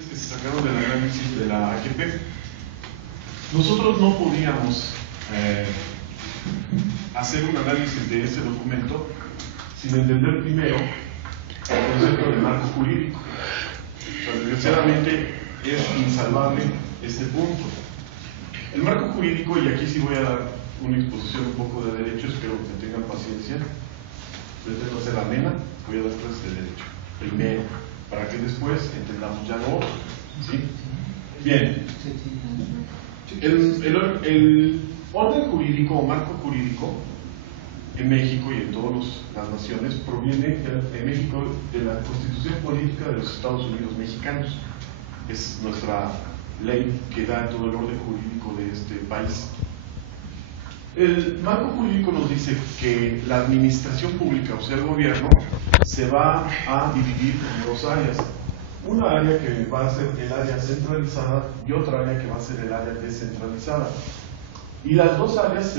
conclusiones que se sacaron del análisis de la AGP. Nosotros no podíamos hacer un análisis de este documento sin entender primero el concepto de marco jurídico. O sea, desgraciadamente es insalvable este punto. El marco jurídico, y aquí sí voy a dar una exposición un poco de derecho, espero que tengan paciencia. Pretendo hacer amena, voy a dar clases de derecho primero, para que después entendamos ya lo otro. ¿Sí? Bien. El orden jurídico o marco jurídico en México y en todas las naciones proviene en México de la Constitución Política de los Estados Unidos Mexicanos. Es nuestra ley que da todo el orden jurídico de este país. El marco jurídico nos dice que la administración pública, o sea el gobierno, se va a dividir en dos áreas. Una área que va a ser el área centralizada y otra área que va a ser el área descentralizada. Y las dos áreas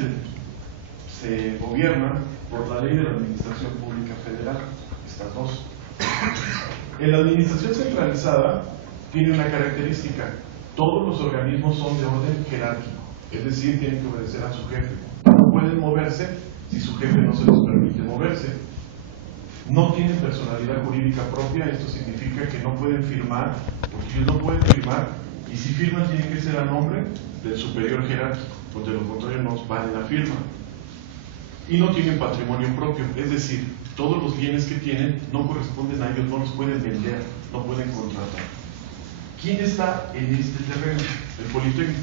se gobiernan por la ley de la Administración Pública Federal, estas dos. En la administración centralizada tiene una característica: todos los organismos son de orden jerárquico, es decir, tienen que obedecer a su jefe. No pueden moverse si su jefe no se les permite moverse. No tienen personalidad jurídica propia, esto significa que no pueden firmar, porque ellos no pueden firmar, y si firman tiene que ser a nombre del superior jerárquico, porque de lo contrario no vale la firma. Y no tienen patrimonio propio, es decir, todos los bienes que tienen no corresponden a ellos, no los pueden vender, no pueden contratar. ¿Quién está en este terreno? El Politécnico.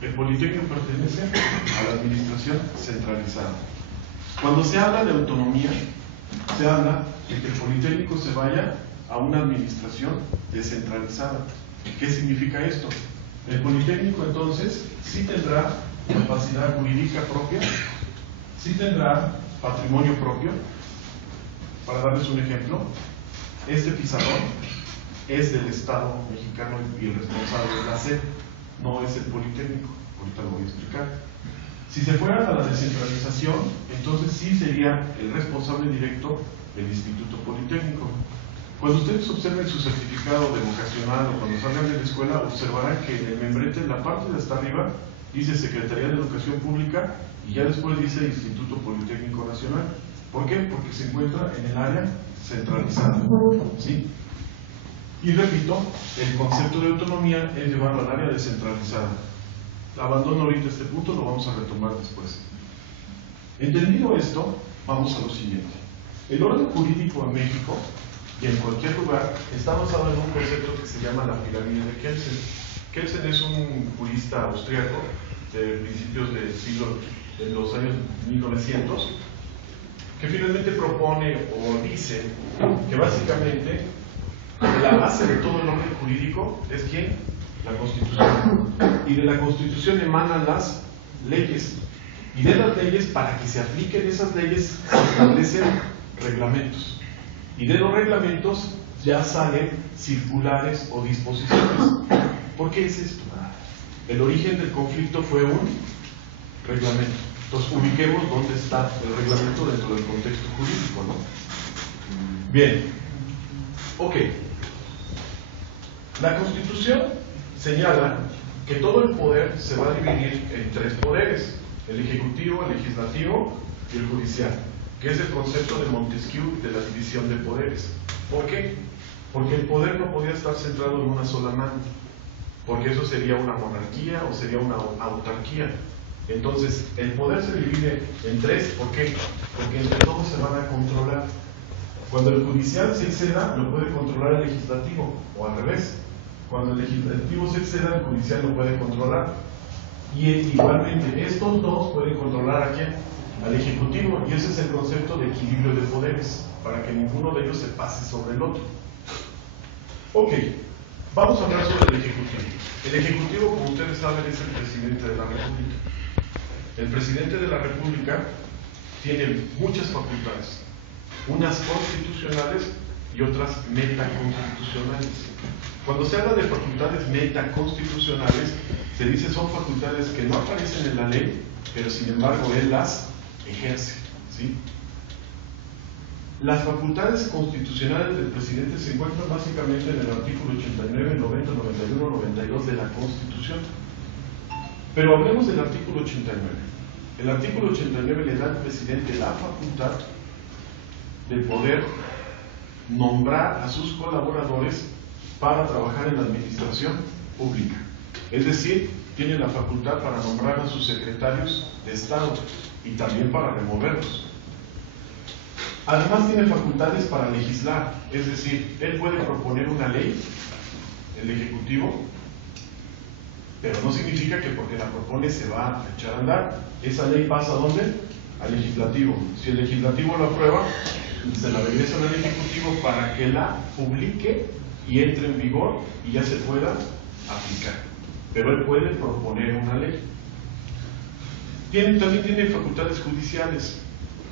El Politécnico pertenece a la administración centralizada. Cuando se habla de autonomía, se habla de que el Politécnico se vaya a una administración descentralizada. ¿Qué significa esto? El Politécnico entonces sí tendrá capacidad jurídica propia, sí tendrá patrimonio propio. Para darles un ejemplo, este pizarrón es del Estado mexicano y el responsable es la SEP, no es el Politécnico. Ahorita lo voy a explicar. Si se fuera a la descentralización, entonces sí sería el responsable directo del Instituto Politécnico. Cuando ustedes observen su certificado de vocacional o cuando salgan de la escuela, observarán que en el membrete, en la parte de hasta arriba, dice Secretaría de Educación Pública y ya después dice Instituto Politécnico Nacional. ¿Por qué? Porque se encuentra en el área centralizada. ¿Sí? Y repito, el concepto de autonomía es llevarlo al área descentralizada. Abandono ahorita este punto, lo vamos a retomar después. Entendido esto, vamos a lo siguiente. El orden jurídico en México y en cualquier lugar está basado en un concepto que se llama la pirámide de Kelsen. Kelsen es un jurista austriaco de principios del siglo, de los años 1900, que finalmente propone o dice que básicamente la base de todo el orden jurídico es ¿quién? La Constitución. Y de la Constitución emanan las leyes. Y de las leyes, para que se apliquen esas leyes, se establecen reglamentos. Y de los reglamentos ya salen circulares o disposiciones. ¿Por qué es esto? El origen del conflicto fue un reglamento. Entonces ubiquemos dónde está el reglamento dentro del contexto jurídico, ¿no? Bien. Ok. La Constitución señala que todo el poder se va a dividir en tres poderes: el ejecutivo, el legislativo y el judicial, que es el concepto de Montesquieu de la división de poderes. ¿Por qué? Porque el poder no podía estar centrado en una sola mano, porque eso sería una monarquía o sería una autarquía. Entonces, el poder se divide en tres. ¿Por qué? Porque entre todos se van a controlar. Cuando el judicial se exceda, lo puede controlar el legislativo, o al revés. Cuando el legislativo se exceda, el judicial lo puede controlar. Y igualmente, estos dos pueden controlar ¿a quién? Al ejecutivo. Y ese es el concepto de equilibrio de poderes, para que ninguno de ellos se pase sobre el otro. Ok, vamos a hablar sobre el ejecutivo. El ejecutivo, como ustedes saben, es el presidente de la República. El presidente de la República tiene muchas facultades, unas constitucionales y otras metaconstitucionales. Cuando se habla de facultades metaconstitucionales, se dice son facultades que no aparecen en la ley, pero sin embargo él las ejerce, ¿sí? Las facultades constitucionales del presidente se encuentran básicamente en el artículo 89, 90, 91, 92 de la Constitución. Pero hablemos del artículo 89. El artículo 89 le da al presidente la facultad de poder nombrar a sus colaboradores para trabajar en la administración pública. Es decir, tiene la facultad para nombrar a sus secretarios de Estado y también para removerlos. Además tiene facultades para legislar, es decir, él puede proponer una ley, el Ejecutivo, pero no significa que porque la propone se va a echar a andar. Esa ley pasa ¿a dónde? Al Legislativo. Si el Legislativo lo aprueba, se la regresa al Ejecutivo para que la publique y entre en vigor y ya se pueda aplicar. Pero él puede proponer una ley. También tiene facultades judiciales.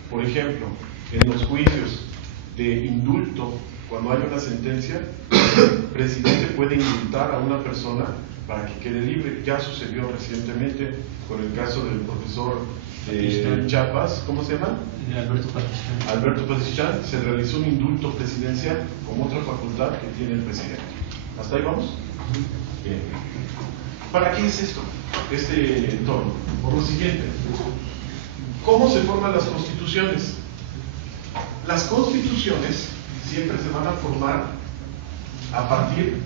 Por ejemplo, en los juicios de indulto, cuando hay una sentencia, el presidente puede indultar a una persona para que quede libre. Ya sucedió recientemente con el caso del profesor de Chiapas, ¿cómo se llama? Alberto Pasichán. Se realizó un indulto presidencial como otra facultad que tiene el presidente. ¿Hasta ahí vamos? Bien. ¿Para qué es esto? Este entorno. Por lo siguiente, ¿cómo se forman las constituciones? Las constituciones siempre se van a formar a partir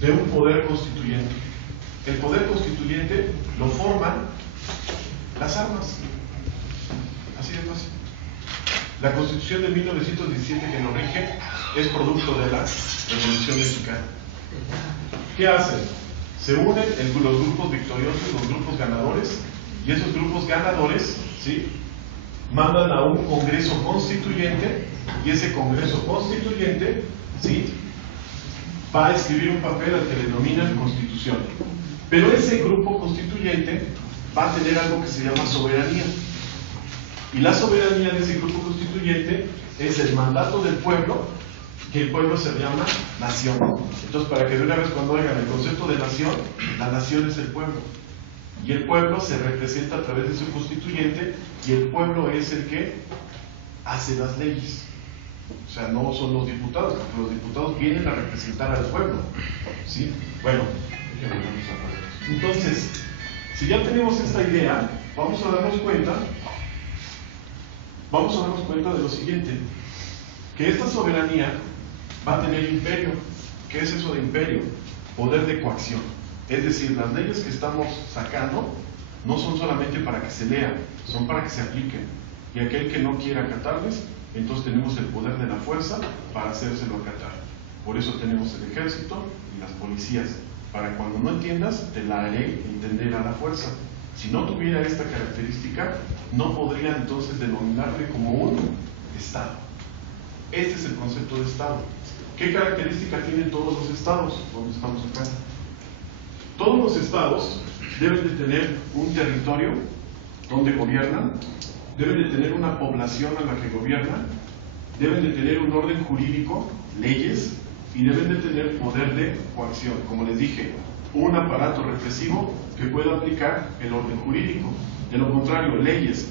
de un poder constituyente. El poder constituyente lo forman las armas. Así de fácil. La Constitución de 1917 que nos rige es producto de la Revolución Mexicana. ¿Qué hacen? Se unen los grupos victoriosos, los grupos ganadores, y esos grupos ganadores, ¿sí?, mandan a un Congreso Constituyente, y ese Congreso Constituyente, ¿sí?, va a escribir un papel al que le denominan Constitución. Pero ese grupo constituyente va a tener algo que se llama soberanía. Y la soberanía de ese grupo constituyente es el mandato del pueblo, que el pueblo se llama nación. Entonces, para que de una vez cuando oigan el concepto de nación, la nación es el pueblo. Y el pueblo se representa a través de su constituyente, y el pueblo es el que hace las leyes. O sea, no son los diputados, porque los diputados vienen a representar al pueblo, ¿sí? Bueno, entonces, si ya tenemos esta idea, vamos a darnos cuenta de lo siguiente, que esta soberanía va a tener imperio. ¿Qué es eso de imperio? Poder de coacción. Es decir, las leyes que estamos sacando no son solamente para que se lean, son para que se apliquen. Y aquel que no quiera acatarles, entonces tenemos el poder de la fuerza para hacérselo acatar. Por eso tenemos el ejército y las policías, para cuando no entiendas, te la haré entender a la fuerza. Si no tuviera esta característica, no podría entonces denominarle como un Estado. Este es el concepto de Estado. ¿Qué característica tienen todos los estados? ¿Dónde estamos acá? Todos los estados deben de tener un territorio donde gobiernan, deben de tener una población a la que gobiernan, deben de tener un orden jurídico, leyes, y deben de tener poder de coacción. Como les dije, un aparato represivo que pueda aplicar el orden jurídico. De lo contrario, leyes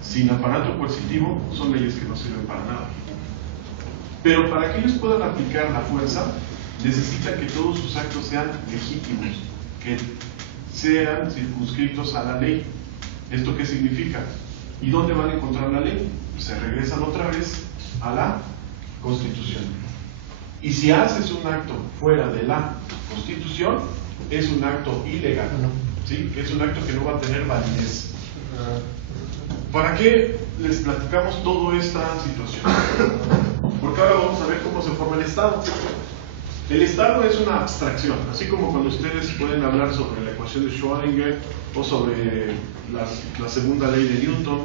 sin aparato coercitivo son leyes que no sirven para nada. Pero para que ellos puedan aplicar la fuerza, necesitan que todos sus actos sean legítimos, que sean circunscritos a la ley. ¿Esto qué significa? ¿Y dónde van a encontrar la ley? Se regresan otra vez a la Constitución. Y si haces un acto fuera de la Constitución, es un acto ilegal, ¿sí? Es un acto que no va a tener validez. ¿Para qué les platicamos toda esta situación? Porque ahora vamos a ver cómo se forma el Estado. El Estado es una abstracción, así como cuando ustedes pueden hablar sobre la ecuación de Schrödinger o sobre la segunda ley de Newton.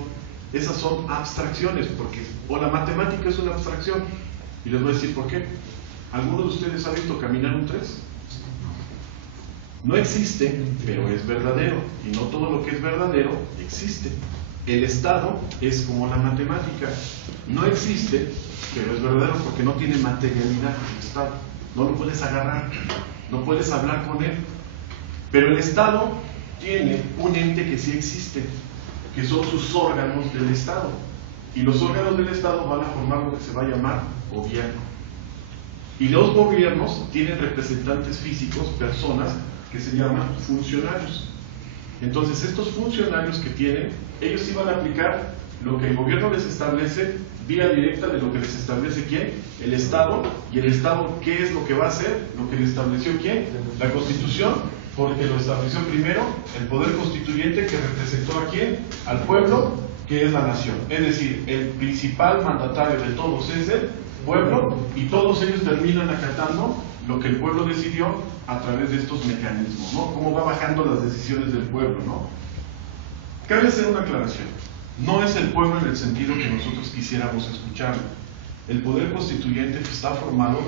Esas son abstracciones, o la matemática es una abstracción. Y les voy a decir por qué. ¿Alguno de ustedes ha visto caminar un 3? No existe, pero es verdadero. Y no todo lo que es verdadero existe. El Estado es como la matemática. No existe, pero es verdadero porque no tiene materialidad el Estado. No lo puedes agarrar, no puedes hablar con él. Pero el Estado tiene un ente que sí existe, que son sus órganos del Estado. y los órganos del Estado van a formar lo que se va a llamar gobierno. Y los gobiernos tienen representantes físicos, personas que se llaman funcionarios. Entonces estos funcionarios que tienen, ellos sí van a aplicar lo que el gobierno les establece vía directa de lo que les establece ¿quién? El Estado. ¿Y el Estado qué es lo que va a hacer? Lo que le estableció ¿quién? La Constitución, porque lo estableció primero el poder constituyente que representó a quién? Al pueblo, que es la nación. Es decir, el principal mandatario de todos es el pueblo, y todos ellos terminan acatando lo que el pueblo decidió a través de estos mecanismos, ¿no? Cómo va bajando las decisiones del pueblo, ¿no? Cabe hacer una aclaración. No es el pueblo en el sentido que nosotros quisiéramos escucharlo. El poder constituyente está formado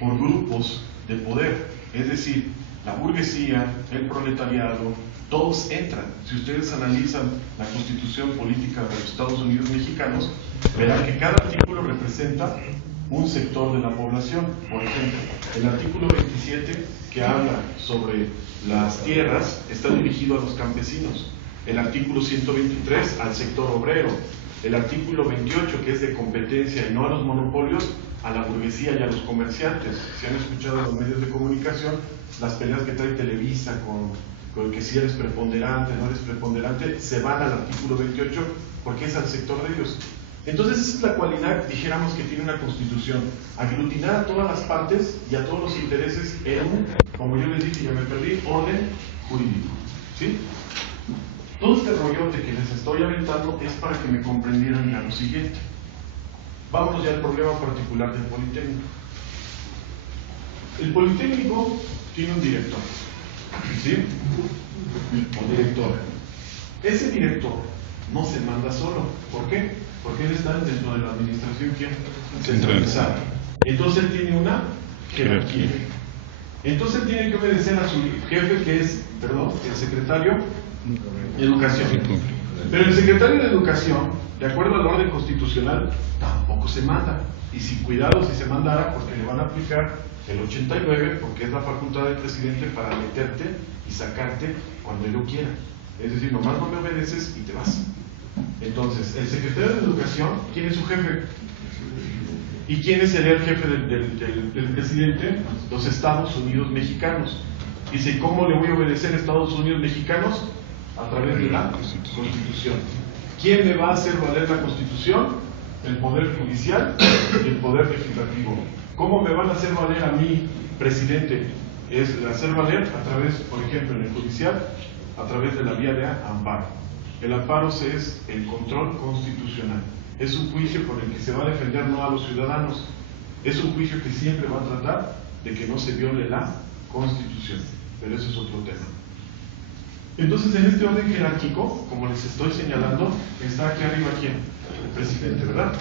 por grupos de poder, es decir, la burguesía, el proletariado, todos entran. Si ustedes analizan la Constitución Política de los Estados Unidos Mexicanos, verán que cada artículo representa un sector de la población. Por ejemplo, el artículo 27, que habla sobre las tierras, está dirigido a los campesinos. El artículo 123 al sector obrero. El artículo 28, que es de competencia y no a los monopolios, a la burguesía y a los comerciantes. Si han escuchado en los medios de comunicación las peleas que trae Televisa con que si eres preponderante, no eres preponderante, se van al artículo 28 porque es al sector de ellos. Entonces esa es la cualidad, dijéramos, que tiene una constitución: aglutinar a todas las partes y a todos los intereses en un, como yo les dije, ya me perdí, orden jurídico. ¿Sí? Todo este rollote que les estoy aventando es para que me comprendieran ya lo siguiente. Vámonos ya al problema particular del Politécnico. El Politécnico tiene un director, ¿sí? O directora. Ese director no se manda solo. ¿Por qué? Porque él está dentro de la administración centralizada. Entonces él tiene una jerarquía. Entonces él tiene que obedecer a su jefe, que es, el secretario de Educación. Pero el secretario de Educación, de acuerdo al orden constitucional, tampoco se manda. Y sin cuidado si se mandara, porque le van a aplicar el 89, porque es la facultad del presidente para meterte y sacarte cuando yo quiera. Es decir, nomás no me obedeces y te vas. Entonces, el secretario de Educación, ¿quién es su jefe? ¿Y quién sería el jefe del presidente? Los Estados Unidos Mexicanos. Dice, ¿cómo le voy a obedecer a Estados Unidos Mexicanos? A través de la Constitución. ¿Quién me va a hacer valer la Constitución? El Poder Judicial y el Poder Legislativo. ¿Cómo me van a hacer valer a mí, presidente? Es hacer valer a través, por ejemplo, en el judicial, a través de la vía de amparo. El amparo es el control constitucional. Es un juicio con el que se va a defender no a los ciudadanos. Es un juicio que siempre va a tratar de que no se viole la Constitución. Pero eso es otro tema. Entonces, en este orden jerárquico, como les estoy señalando, está aquí arriba ¿quién? El presidente, ¿verdad?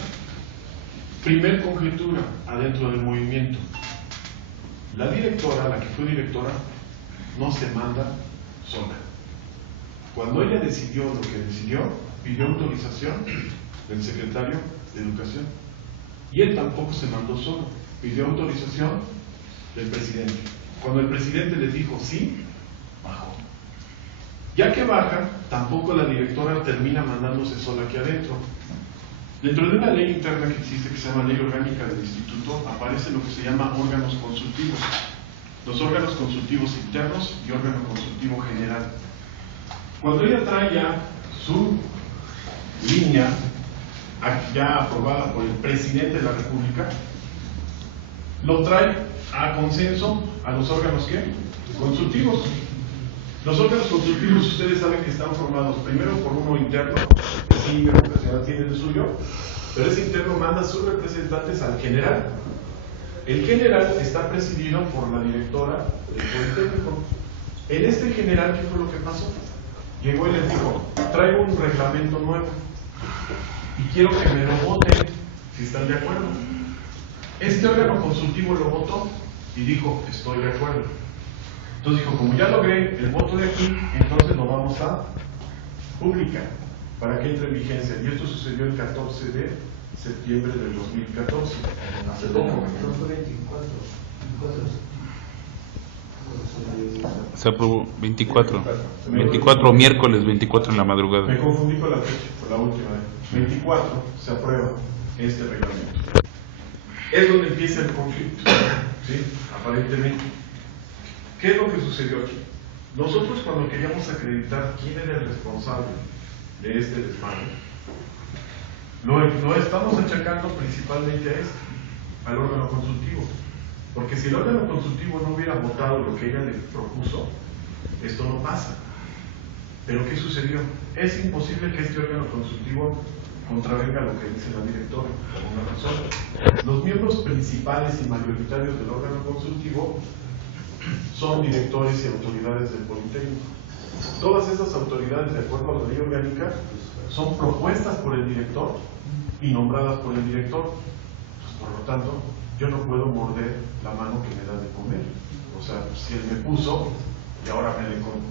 Primer conjetura adentro del movimiento. La directora, la que fue directora, no se manda sola. Cuando ella decidió lo que decidió, pidió autorización del secretario de Educación. Y él tampoco se mandó solo, pidió autorización del presidente. Cuando el presidente les dijo sí, bajó. Ya que baja, tampoco la directora termina mandándose sola aquí adentro. Dentro de una ley interna que existe, que se llama Ley Orgánica del Instituto, aparece lo que se llama órganos consultivos. Los órganos consultivos internos y órgano consultivo general. Cuando ella trae ya su línea, ya aprobada por el presidente de la República, lo trae a consenso a los órganos ¿qué? Consultivos. Los órganos consultivos, ustedes saben que están formados primero por uno interno, que sí, ya tiene el suyo, pero ese interno manda sus representantes al general. El general está presidido por la directora del Politécnico. En este general, ¿qué fue lo que pasó? Llegó y les dijo, traigo un reglamento nuevo y quiero que me lo voten, si están de acuerdo. Este órgano consultivo lo votó y dijo, estoy de acuerdo. Entonces dijo, como ya logré el voto de aquí, entonces lo vamos a publicar para que entre en vigencia. Y esto sucedió el 14 de septiembre del 2014. Hace poco. Se aprobó 24 miércoles 24 en la madrugada. Me confundí con la fecha, por la última vez. 24 se aprueba este reglamento. Es donde empieza el conflicto, ¿sí? Aparentemente. ¿Qué es lo que sucedió aquí? Nosotros, cuando queríamos acreditar quién era el responsable de este desmadre, lo estamos achacando principalmente a este, al órgano consultivo. Porque si el órgano consultivo no hubiera votado lo que ella le propuso, esto no pasa. Pero ¿qué sucedió? Es imposible que este órgano consultivo contravenga lo que dice la directora, por una razón. Los miembros principales y mayoritarios del órgano consultivo son directores y autoridades del Politécnico. Todas esas autoridades, de acuerdo a la ley orgánica, son propuestas por el director y nombradas por el director. Pues, por lo tanto, yo no puedo morder la mano que me da de comer. O sea, si él me puso y ahora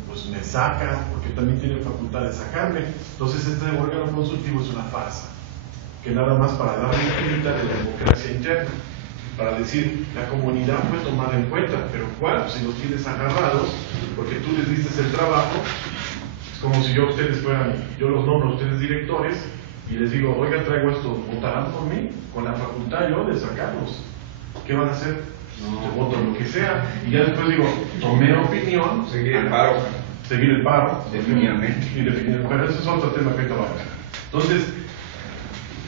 pues me saca, porque también tiene facultad de sacarme. Entonces este órgano consultivo es una farsa, que nada más para darle cuenta de la democracia interna, para decir, la comunidad fue tomada en cuenta, pero ¿cuál? Si los tienes agarrados, porque tú les diste el trabajo. Es como si yo los nombro a ustedes directores, y les digo, oiga, traigo esto, ¿votarán por mí? Con la facultad yo de sacarlos. ¿Qué van a hacer? No, voto lo que sea, y ya después digo, tomé opinión. Seguir el paro. Seguir el paro. Definitivamente. Pero ese es otro tema que ahorita va a ver. Entonces,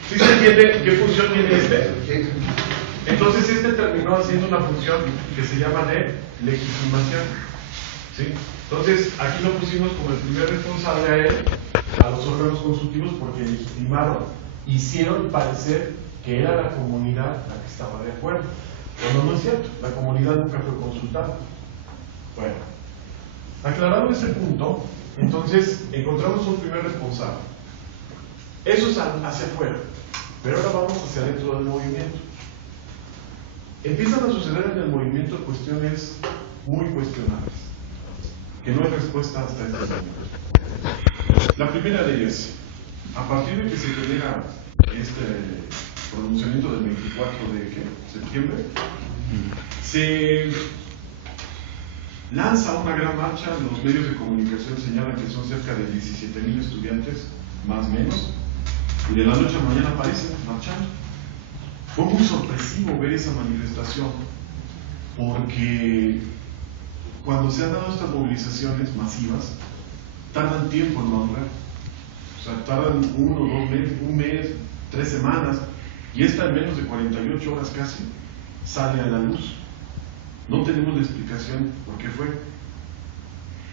¿sí se entiende qué función tiene este? Entonces este terminó haciendo una función que se llama de legitimación. ¿Sí? Entonces, aquí lo pusimos como el primer responsable a él, a los órganos consultivos, porque legitimaron, hicieron parecer que era la comunidad la que estaba de acuerdo. Cuando no es cierto, la comunidad nunca fue consultada. Bueno, aclarado ese punto, entonces encontramos un primer responsable. Eso es hacia afuera, pero ahora vamos hacia adentro del movimiento. Empiezan a suceder en el movimiento cuestiones muy cuestionables, que no hay respuesta hasta este momento. La primera de ellas, a partir de que se genera este pronunciamiento del 24 de septiembre, se lanza una gran marcha. Los medios de comunicación señalan que son cerca de 17,000 estudiantes, más o menos, y de la noche a la mañana aparecen marchando. Fue muy sorpresivo ver esa manifestación, porque cuando se han dado estas movilizaciones masivas, tardan tiempo en madurar. O sea, tardan 1 o 2 meses, 1 mes, 3 semanas, y esta en menos de 48 horas casi sale a la luz. No tenemos la explicación por qué fue,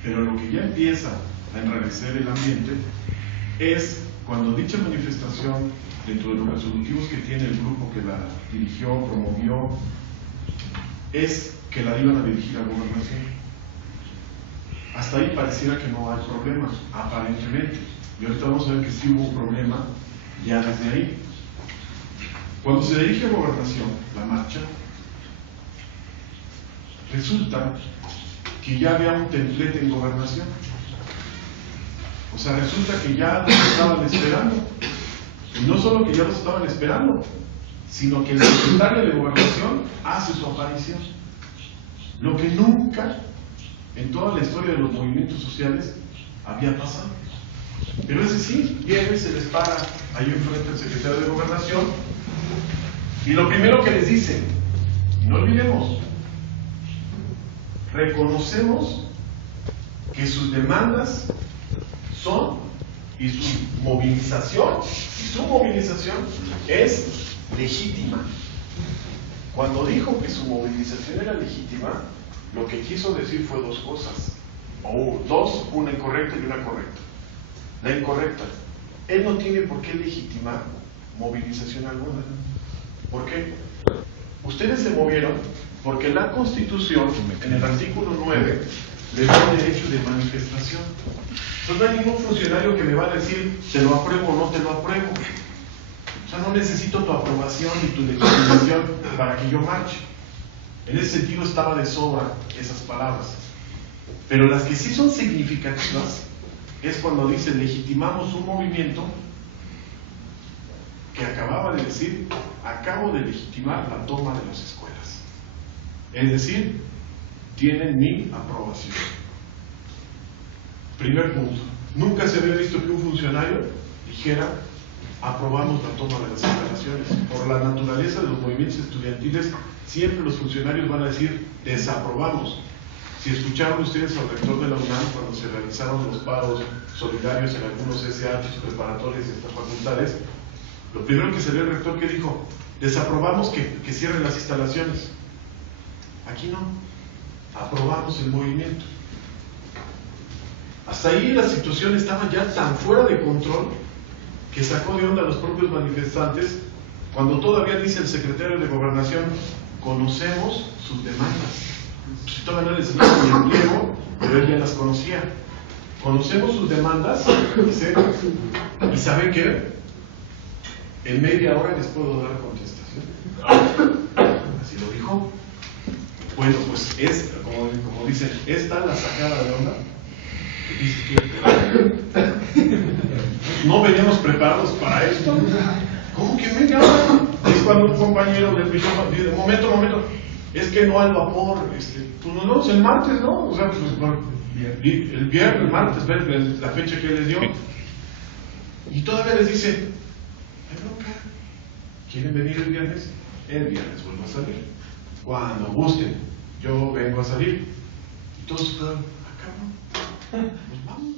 pero lo que ya empieza a enrarecer el ambiente es cuando dicha manifestación, dentro de los resolutivos que tiene el grupo que la dirigió, promovió, es que la iban a dirigir a gobernación. Hasta ahí pareciera que no hay problemas, aparentemente. Y ahorita vamos a ver que sí hubo un problema ya desde ahí. Cuando se dirige a gobernación, la marcha, resulta que ya había un templete en gobernación. O sea, resulta que ya los estaban esperando. Y no solo que ya los estaban esperando, sino que el secretario de gobernación hace su aparición. Lo que nunca en toda la historia de los movimientos sociales había pasado. Pero ese sí, viene, se les para ahí enfrente al secretario de gobernación, y lo primero que les dice, no olvidemos, reconocemos que sus demandas son, y su movilización es legítima. Cuando dijo que su movilización era legítima, lo que quiso decir fue 2 cosas, o 2, una incorrecta y una correcta. La incorrecta, él no tiene por qué legitimar movilización alguna. ¿Por qué? Ustedes se movieron porque la Constitución, en el artículo 9, les da el derecho de manifestación. Entonces no hay ningún funcionario que me va a decir, te lo apruebo o no te lo apruebo. O sea, no necesito tu aprobación ni tu legitimación para que yo marche. En ese sentido estaba de sobra esas palabras. Pero las que sí son significativas es cuando dice, legitimamos un movimiento que acababa de decir, acabo de legitimar la toma de las escuelas. Es decir, tienen mi aprobación. Primer punto. Nunca se había visto que un funcionario dijera: aprobamos la toma de las instalaciones. Por la naturaleza de los movimientos estudiantiles, siempre los funcionarios van a decir: desaprobamos. Si escucharon ustedes al rector de la UNAM cuando se realizaron los paros solidarios en algunos SHs preparatorios de estas facultades, lo primero que salió el rector que dijo: desaprobamos que cierren las instalaciones. Aquí no, aprobamos el movimiento. Hasta ahí la situación estaba ya tan fuera de control que sacó de onda a los propios manifestantes cuando todavía dice el secretario de Gobernación: conocemos sus demandas. Pues todavía no les dijo ni empleo, pero él ya las conocía. Conocemos sus demandas, dice, y ¿saben qué? En media hora les puedo dar contestación. Así lo dijo. Bueno, pues es, como dicen, esta la sacada de onda. No veníamos preparados para esto. ¿Cómo que media hora? Es cuando un compañero del pijama dice: momento, es que no al vapor, pues nos vemos el martes, ¿no? O sea, pues, el viernes, el martes, ven la fecha que les dio. Y todavía les dice: ay, bronca, ¿quieren venir el viernes? El viernes vuelvo a salir. Cuando gusten, yo vengo a salir. Y todos se quedan: ah, cabrón, pues vamos.